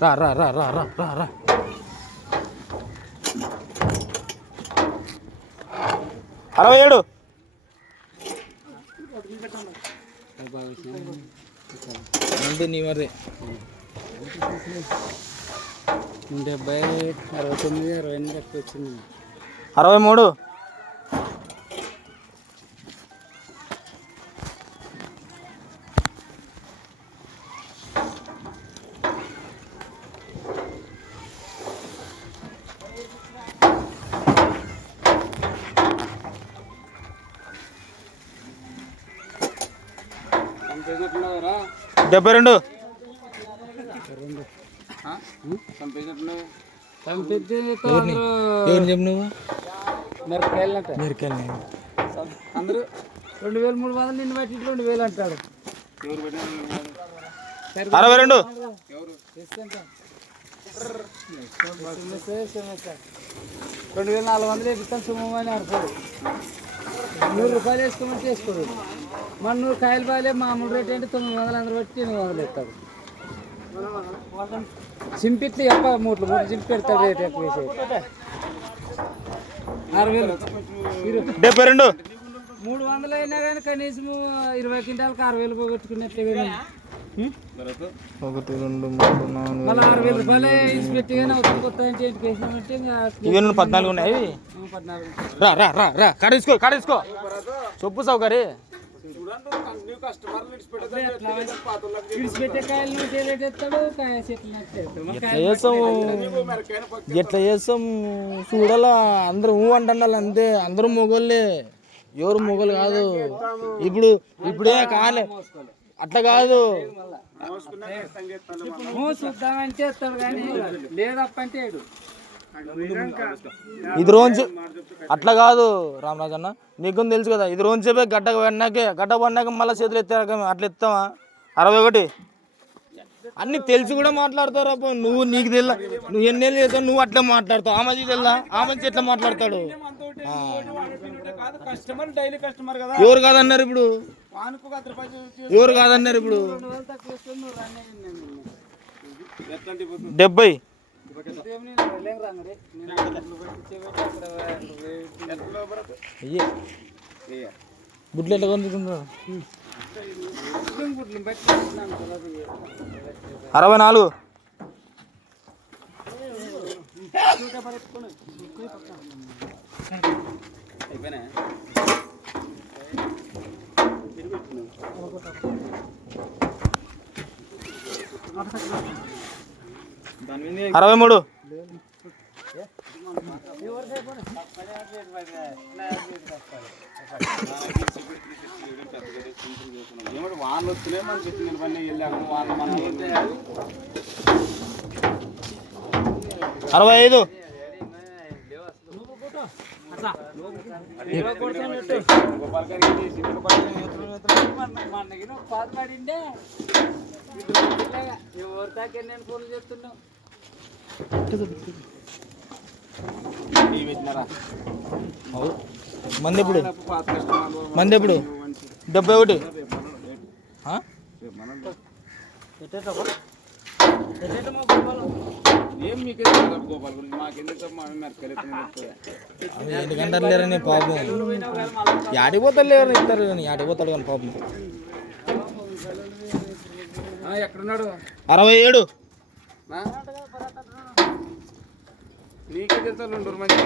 రా రా రా రా రా రా రా 67 అంటే నీ మరి 70 69 28 లెక్క వచ్చింది 63 72 అందరూ 2300 నిన్ను బట్టి 2000 అంటాడు 62 2400 ఇస్తాను సుమని ఆడతాడు 100 రూపాయలు వేసుకోమని చేసుకోడు మన 100 కాయలు బాలే మామూలు రేట్ అంటే 900 అందరూ బట్టి 800 ఇస్తాడు సింపిట్లు ఎప్ప మూట్లు చింపి పెడతాడు రేట్ ఎక్కువ వేసే 6000 72 300 అయినా కానీ కనీసం 20 క్వింటాలకు 6000 పోగొట్టుకున్నట్లే కానీ 1 2 3 4 మళ్ళీ 6000 రూపాయలు ఇచ్చి పెట్టి కానీ అవుతుంది కొత్త అంటే ఇంటికి వేసినామంటే ఇవి 14 ఉన్నాయి 14 రా రా రా రా కాడేసుకో చొప్పు సౌకర్య విడిచిపెట్టే కాయలు రేట్ ఎత్తాడు కాయ చెట్లు ఎట్లా చేస్తాం చూడాలా అందరూ అంటారు అంతే అందరూ మొగోళ్ళే ఎవరు మొగోళ్ళు కాదు ఇప్పుడే కాలే అట్లా కాదు చూద్దామంటే ఎత్తాడు కానీ లేదప్పంటే ఇది రోజు అట్లా కాదు రామరాజు అన్న నీకు తెలుసు కదా ఇది రోజు చెప్పే గడ్డ పడినాక మళ్ళీ చేతులు ఎత్తారు అట్లా ఎత్తావా 61 అన్ని తెలిసి కూడా మాట్లాడతారు అప్పుడు నీకు తెల్ల నువ్వు ఎన్నేళ్ళు చేస్తావు నువ్వు అట్లా మాట్లాడతావు ఆ మధ్య తెల్లా ఆ మధ్య ఎట్లా మాట్లాడతాడు ఎవరు కాదన్నారు ఇప్పుడు ఎవరు కాదన్నారు ఇప్పుడు 70 గుడ్లు ఎట్లా కొనుక్కుంటున్నావు 64 63 వాళ్ళు వస్తున్నాయి మనకి పని వెళ్ళాము వాళ్ళు మనం 65 నేను ఫోన్లు చేస్తున్నావు మంది ఎప్పుడు 71 ఏం మీకు గోపాల్ గురించి మాకెందుకు ఎందుకంటారు లేరని పాపం ఆడిపోతాడు లేరు ఇస్తారు కానీ ఆడిపోతాడు కానీ పాపం ఎక్కడున్నాడు 67 నీకే తెలుసా 2 మంది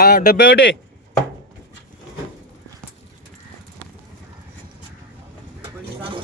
71